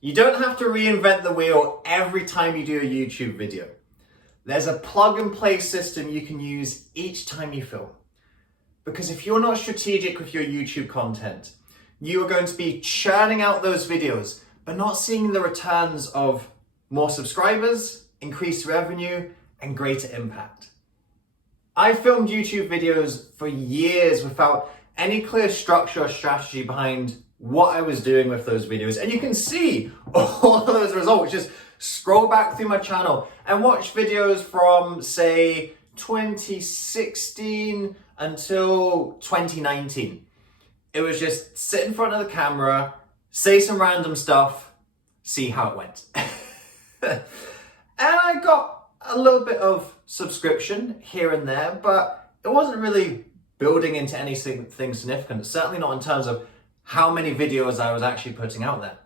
You don't have to reinvent the wheel every time you do a YouTube video. There's a plug and play system you can use each time you film. Because if you're not strategic with your YouTube content, you are going to be churning out those videos, but not seeing the returns of more subscribers, increased revenue, and greater impact. I filmed YouTube videos for years without any clear structure or strategy behind what I was doing with those videos. And you can see all of those results. Just scroll back through my channel and watch videos from, say, 2016 until 2019. It was just sit in front of the camera, say some random stuff, see how it went. And I got a little bit of subscription here and there, but it wasn't really building into anything significant, certainly not in terms of how many videos I was actually putting out there.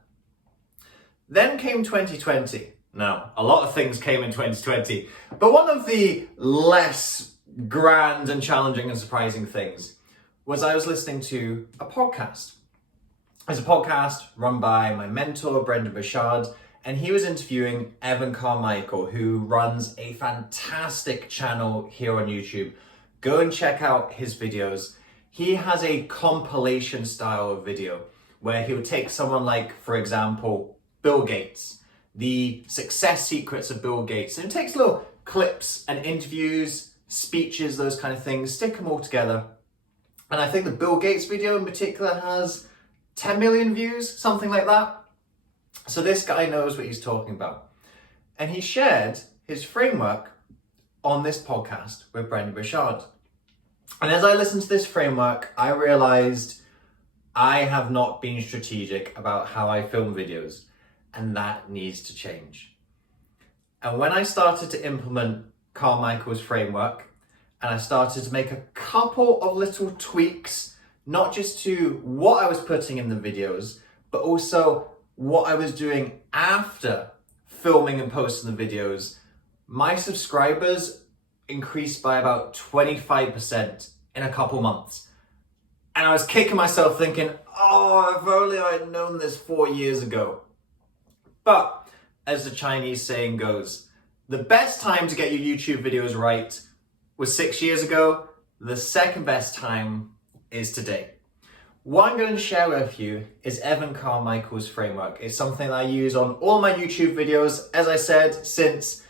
Then came 2020. Now, a lot of things came in 2020, but one of the less grand and challenging and surprising things was I was listening to a podcast. It's a podcast run by my mentor, Brendan Burchard, and he was interviewing Evan Carmichael, who runs a fantastic channel here on YouTube. Go and check out his videos. He has a compilation style of video where he would take someone like, for example, Bill Gates, the success secrets of Bill Gates, and he takes little clips and interviews, speeches, those kind of things, stick them all together. And I think the Bill Gates video in particular has 10 million views, something like that. So this guy knows what he's talking about. And he shared his framework on this podcast with Brendan Burchard. And as I listened to this framework, I realized I have not been strategic about how I film videos, and that needs to change. And when I started to implement Carmichael's framework, and I started to make a couple of little tweaks, not just to what I was putting in the videos, but also what I was doing after filming and posting the videos, my subscribers increased by about 25% in a couple months. And I was kicking myself thinking, oh, if only I'd known this 4 years ago. But as the Chinese saying goes, the best time to get your YouTube videos right was 6 years ago. The second best time is today. What I'm going to share with you is Evan Carmichael's framework. It's something that I use on all my YouTube videos, as I said, since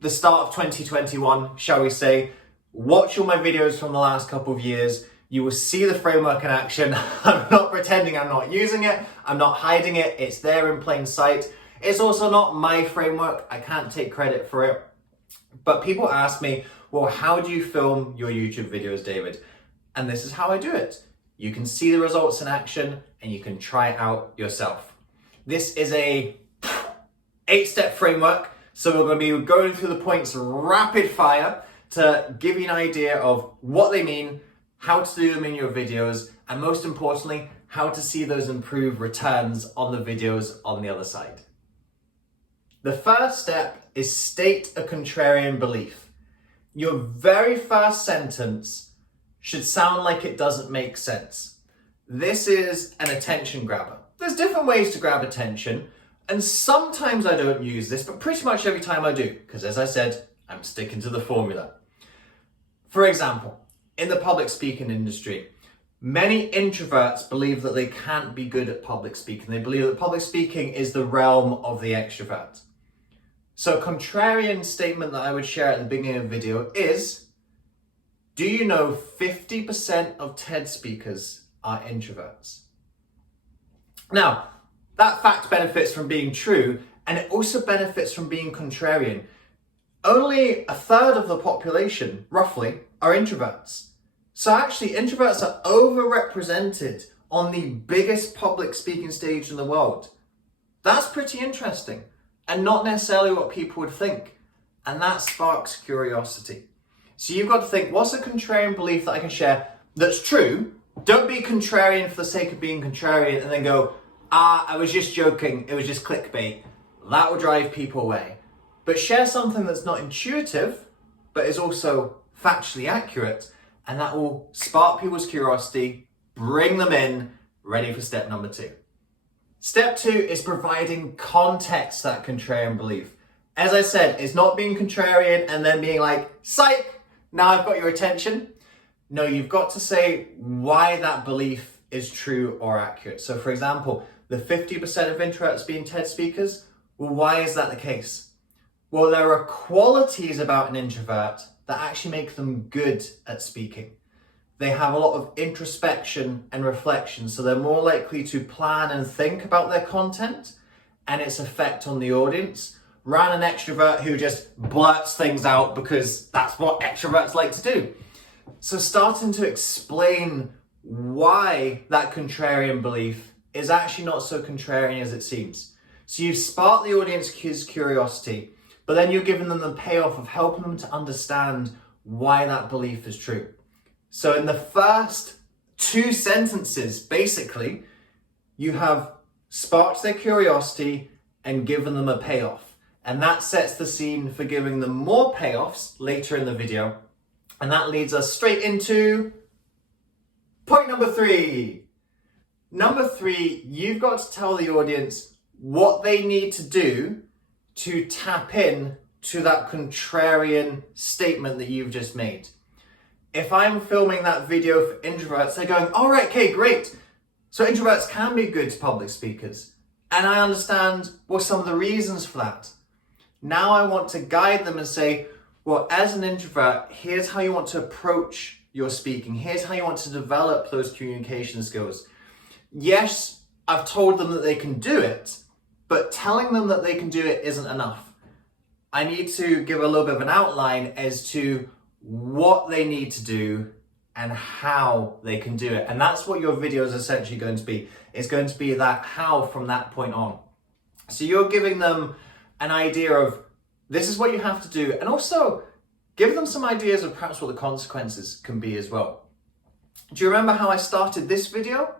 the start of 2021, shall we say. Watch all my videos from the last couple of years. You will see the framework in action. I'm not pretending I'm not using it. I'm not hiding it. It's there in plain sight. It's also not my framework. I can't take credit for it. But people ask me, well, how do you film your YouTube videos, David? And this is how I do it. You can see the results in action and you can try it out yourself. This is a 8-step framework. So we're going to be going through the points rapid fire to give you an idea of what they mean, how to do them in your videos, and most importantly, how to see those improved returns on the videos on the other side. The first step is state a contrarian belief. Your very first sentence should sound like it doesn't make sense. This is an attention grabber. There's different ways to grab attention, and sometimes I don't use this, but pretty much every time I do, because as I said, I'm sticking to the formula. For example, in the public speaking industry, many introverts believe that they can't be good at public speaking. They believe that public speaking is the realm of the extrovert. So a contrarian statement that I would share at the beginning of the video is, do you know 50% of TED speakers are introverts? Now, that fact benefits from being true, and it also benefits from being contrarian. Only a third of the population, roughly, are introverts. So actually, introverts are overrepresented on the biggest public speaking stage in the world. That's pretty interesting, and not necessarily what people would think. And that sparks curiosity. So you've got to think, what's a contrarian belief that I can share that's true? Don't be contrarian for the sake of being contrarian and then go, I was just joking, it was just clickbait. That will drive people away. But share something that's not intuitive, but is also factually accurate, and that will spark people's curiosity, bring them in, ready for step number 2. Step 2 is providing context to that contrarian belief. As I said, it's not being contrarian and then being like, psych, now I've got your attention. No, you've got to say why that belief is true or accurate. So for example, the 50% of introverts being TED speakers, well, why is that the case? Well, there are qualities about an introvert that actually make them good at speaking. They have a lot of introspection and reflection, so they're more likely to plan and think about their content and its effect on the audience, rather than an extrovert who just blurts things out because that's what extroverts like to do. So starting to explain why that contrarian belief is actually not so contrarian as it seems. So you've sparked the audience's curiosity, but then you're giving them the payoff of helping them to understand why that belief is true. So in the first 2 sentences, basically, you have sparked their curiosity and given them a payoff. And that sets the scene for giving them more payoffs later in the video. And that leads us straight into point number 3. Number 3, you've got to tell the audience what they need to do to tap in to that contrarian statement that you've just made. If I'm filming that video for introverts, they're going, all right, okay, great. So introverts can be good public speakers. And I understand what some of the reasons for that. Now I want to guide them and say, well, as an introvert, here's how you want to approach your speaking. Here's how you want to develop those communication skills. Yes, I've told them that they can do it, but telling them that they can do it isn't enough. I need to give a little bit of an outline as to what they need to do and how they can do it. And that's what your video is essentially going to be. It's going to be that how from that point on. So you're giving them an idea of this is what you have to do, and also give them some ideas of perhaps what the consequences can be as well. Do you remember how I started this video?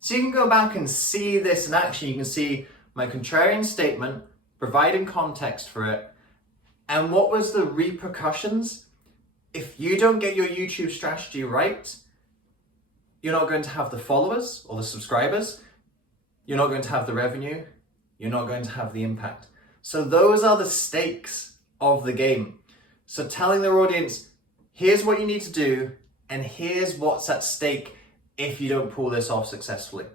So you can go back and see this in action. You can see my contrarian statement, providing context for it, and what was the repercussions. If you don't get your YouTube strategy right, you're not going to have the followers or the subscribers. You're not going to have the revenue. You're not going to have the impact. So those are the stakes of the game. So telling their audience, here's what you need to do, and here's what's at stake if you don't pull this off successfully.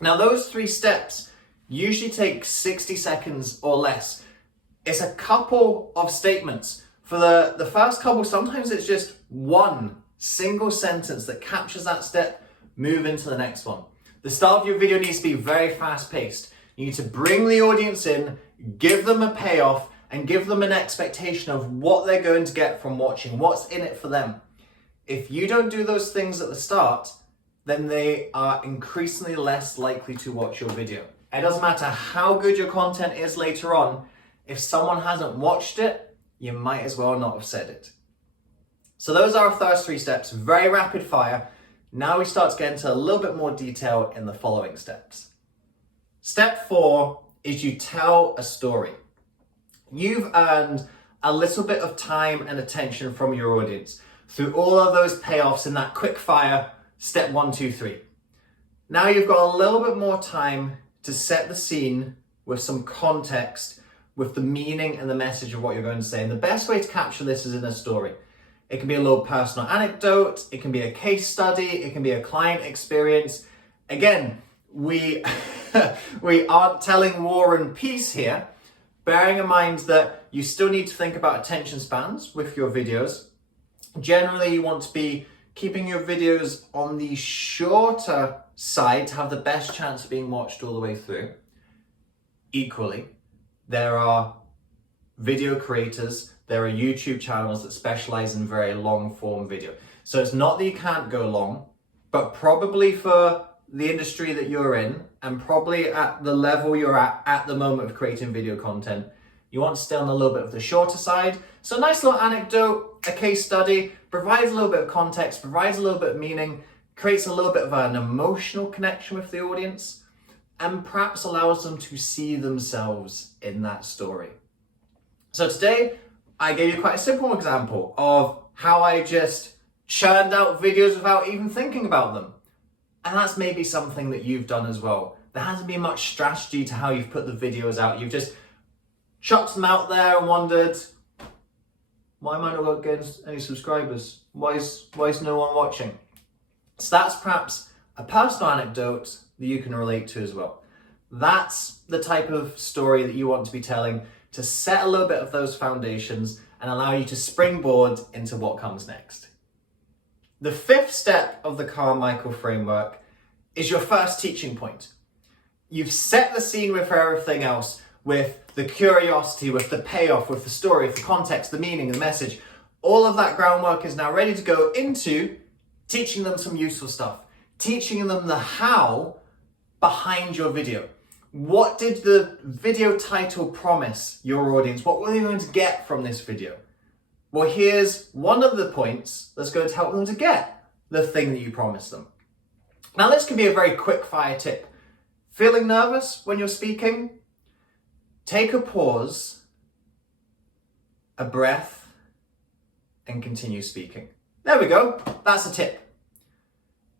Now, those 3 steps usually take 60 seconds or less. It's a couple of statements. For the first couple, sometimes it's just one single sentence that captures that step, move into the next one. The start of your video needs to be very fast paced. You need to bring the audience in, give them a payoff, and give them an expectation of what they're going to get from watching, what's in it for them. If you don't do those things at the start, then they are increasingly less likely to watch your video. It doesn't matter how good your content is later on, if someone hasn't watched it, you might as well not have said it. So those are our first 3 steps, very rapid fire. Now we start to get into a little bit more detail in the following steps. Step 4 is you tell a story. You've earned a little bit of time and attention from your audience through all of those payoffs in that quick fire, step 1, 2, 3. Now you've got a little bit more time to set the scene with some context, with the meaning and the message of what you're going to say. And the best way to capture this is in a story. It can be a little personal anecdote, it can be a case study, it can be a client experience. Again, we aren't telling war and peace here, bearing in mind that you still need to think about attention spans with your videos. Generally, you want to be keeping your videos on the shorter side to have the best chance of being watched all the way through. Equally, there are video creators, there are YouTube channels that specialize in very long form video. So it's not that you can't go long, but probably for the industry that you're in and probably at the level you're at the moment of creating video content, you want to stay on a little bit of the shorter side. So a nice little anecdote, a case study, provides a little bit of context, provides a little bit of meaning, creates a little bit of an emotional connection with the audience, and perhaps allows them to see themselves in that story. So today, I gave you quite a simple example of how I just churned out videos without even thinking about them. And that's maybe something that you've done as well. There hasn't been much strategy to how you've put the videos out. You've just chucked them out there and wondered, why am I not getting any subscribers? Why is no one watching? So that's perhaps a personal anecdote that you can relate to as well. That's the type of story that you want to be telling to set a little bit of those foundations and allow you to springboard into what comes next. The fifth step of the Carmichael framework is your first teaching point. You've set the scene with everything else, with the curiosity, with the payoff, with the story, with the context, the meaning, the message. All of that groundwork is now ready to go into teaching them some useful stuff, teaching them the how behind your video. What did the video title promise your audience? What were they going to get from this video? Well, here's one of the points that's going to help them to get the thing that you promised them. Now, this can be a very quick fire tip. Feeling nervous when you're speaking? Take a pause, a breath, and continue speaking. There we go. That's a tip.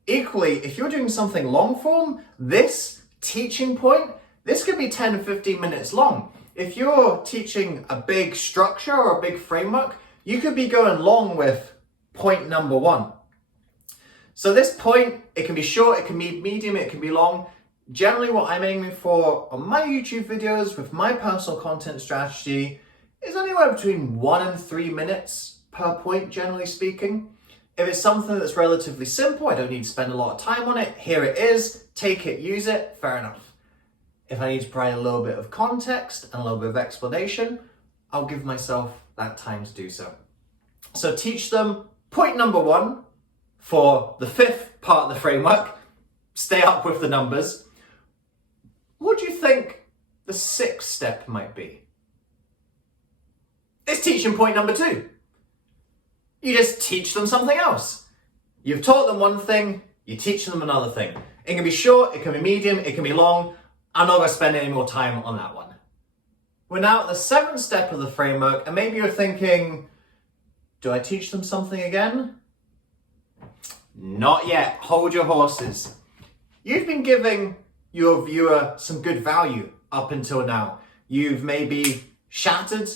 Equally, if you're doing something long form, this teaching point, this could be 10 to 15 minutes long. If you're teaching a big structure or a big framework, you could be going long with point number 1. So this point, it can be short, it can be medium, it can be long. Generally what I'm aiming for on my YouTube videos with my personal content strategy is anywhere between 1 and 3 minutes per point, generally speaking. If it's something that's relatively simple, I don't need to spend a lot of time on it. Here it is, take it, use it, fair enough. If I need to provide a little bit of context and a little bit of explanation, I'll give myself that time to do so. So teach them point number 1 for the 5th part of the framework. Stay up with the numbers. What do you think the 6th step might be? It's teaching point number 2. You just teach them something else. You've taught them one thing, you teach them another thing. It can be short, it can be medium, it can be long. I'm not going to spend any more time on that one. We're now at the 7th step of the framework, and maybe you're thinking, do I teach them something again? Not yet. Hold your horses. You've been giving your viewer some good value up until now. You've maybe shattered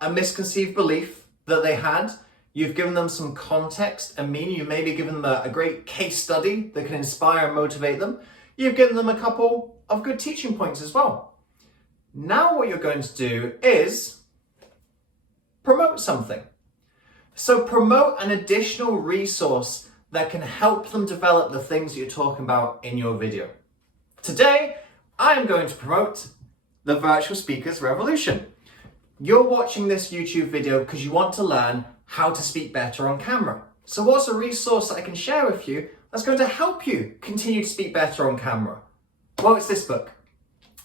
a misconceived belief that they had. You've given them some context and meaning. You've maybe given them a great case study that can inspire and motivate them. You've given them a couple of good teaching points as well. Now what you're going to do is promote something. So promote an additional resource that can help them develop the things that you're talking about in your video. Today, I am going to promote the Virtual Speakers Revolution. You're watching this YouTube video because you want to learn how to speak better on camera. So what's a resource that I can share with you that's going to help you continue to speak better on camera? Well, it's this book.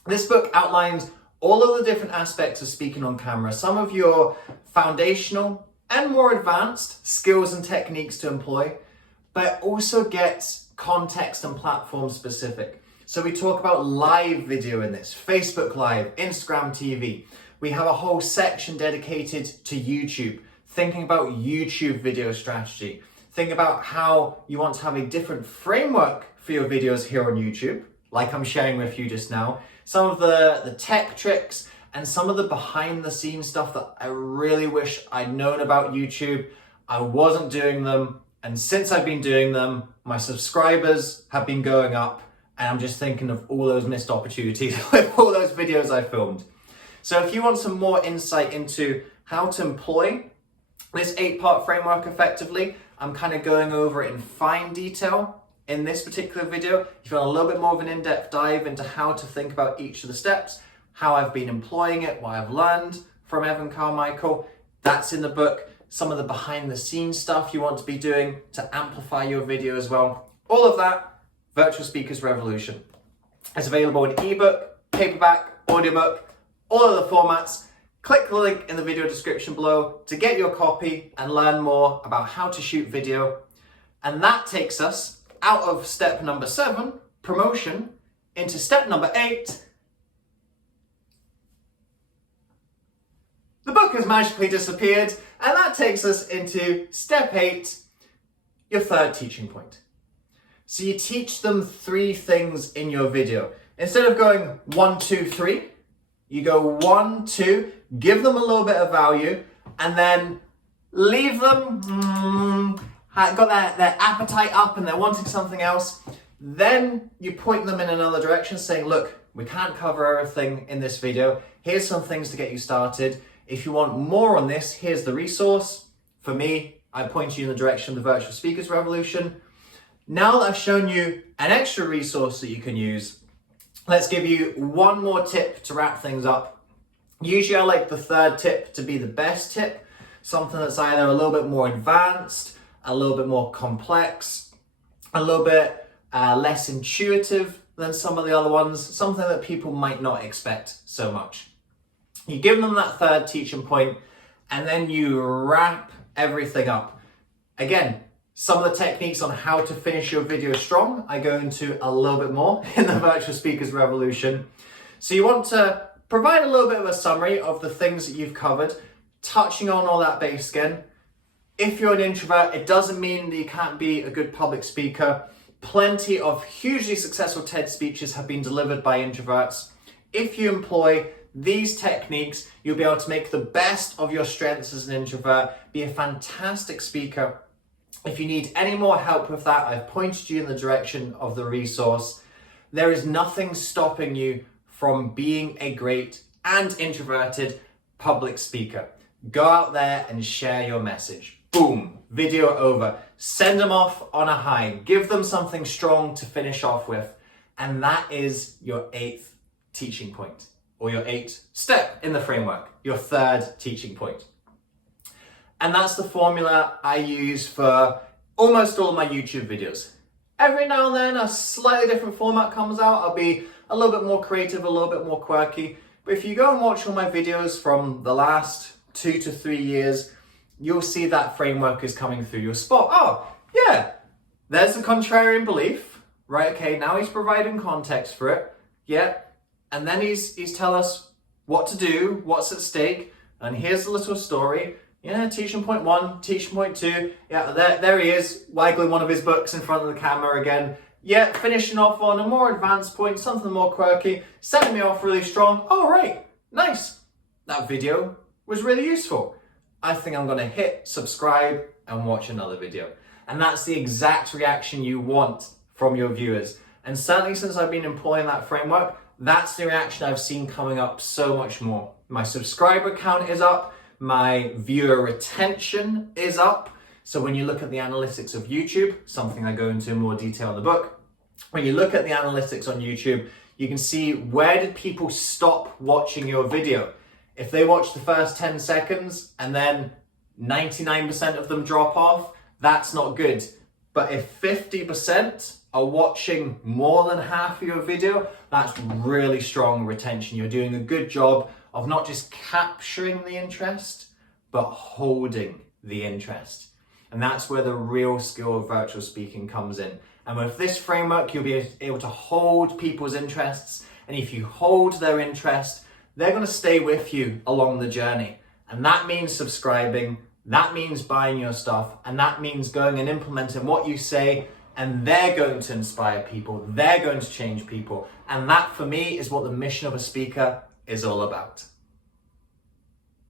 This book outlines all of the different aspects of speaking on camera, some of your foundational and more advanced skills and techniques to employ, but it also gets context and platform specific. So we talk about live video in this, Facebook Live, Instagram TV. We have a whole section dedicated to YouTube, thinking about YouTube video strategy. Think about how you want to have a different framework for your videos here on YouTube, like I'm sharing with you just now. Some of the tech tricks and some of the behind the scenes stuff that I really wish I'd known about YouTube. I wasn't doing them. And since I've been doing them, my subscribers have been going up, and I'm just thinking of all those missed opportunities with all those videos I filmed. So if you want some more insight into how to employ this 8-part framework effectively, I'm kind of going over it in fine detail in this particular video. If you want a little bit more of an in-depth dive into how to think about each of the steps, how I've been employing it, what I've learned from Evan Carmichael, that's in the book. Some of the behind the scenes stuff you want to be doing to amplify your video as well. All of that, Virtual Speakers Revolution. It's available in ebook, paperback, audiobook, all of the formats. Click the link in the video description below to get your copy and learn more about how to shoot video. And that takes us out of step number 7, promotion, into step number 8. The book has magically disappeared, and that takes us into step 8, your 3rd teaching point. So you teach them 3 things in your video. Instead of going 1, 2, 3, you go 1, 2, give them a little bit of value, and then leave them, got their appetite up and they're wanting something else. Then you point them in another direction saying, look, we can't cover everything in this video. Here's some things to get you started. If you want more on this, here's the resource. For me, I point you in the direction of the Virtual Speakers Revolution. Now that I've shown you an extra resource that you can use, let's give you one more tip to wrap things up. Usually I like the third tip to be the best tip, something that's either a little bit more advanced, a little bit more complex, a little bit less intuitive than some of the other ones, something that people might not expect so much. You give them that third teaching point, and then you wrap everything up. Again, some of the techniques on how to finish your video strong, I go into a little bit more in the Virtual Speakers Revolution. So you want to provide a little bit of a summary of the things that you've covered, touching on all that base again. If you're an introvert, it doesn't mean that you can't be a good public speaker. Plenty of hugely successful TED speeches have been delivered by introverts. If you employ these techniques, you'll be able to make the best of your strengths as an introvert, be a fantastic speaker. If you need any more help with that, I've pointed you in the direction of the resource. There is nothing stopping you from being a great and introverted public speaker. Go out there and share your message. Boom, video over. Send them off on a high. Give them something strong to finish off with. And that is your 8th teaching point, or your 8th step in the framework, your 3rd teaching point. And that's the formula I use for almost all of my YouTube videos. Every now and then a slightly different format comes out. I'll be a little bit more creative, a little bit more quirky. But if you go and watch all my videos from the last 2 to 3 years, you'll see that framework is coming through. You'll spot, oh, yeah, there's the contrarian belief, right? Okay, now he's providing context for it. Yeah. And then he's telling us what to do, what's at stake. And here's the little story. Yeah, teaching point 1, teaching point 2. Yeah, there he is, waggling one of his books in front of the camera again. Yeah, finishing off on a more advanced point, something more quirky, setting me off really strong. Oh, right, nice. That video was really useful. I think I'm gonna hit subscribe and watch another video. And that's the exact reaction you want from your viewers. And certainly since I've been employing that framework, that's the reaction I've seen coming up so much more. My subscriber count is up, my viewer retention is up. So when you look at the analytics of YouTube, something I go into in more detail in the book, when you look at the analytics on YouTube, you can see where did people stop watching your video. If they watch the first 10 seconds and then 99% of them drop off, that's not good. But if 50% are watching more than half of your video, that's really strong retention. You're doing a good job of not just capturing the interest, but holding the interest. And that's where the real skill of virtual speaking comes in. And with this framework, you'll be able to hold people's interests. And if you hold their interest, they're going to stay with you along the journey. And that means subscribing, that means buying your stuff, and that means going and implementing what you say, and they're going to inspire people, they're going to change people. And that for me is what the mission of a speaker is all about.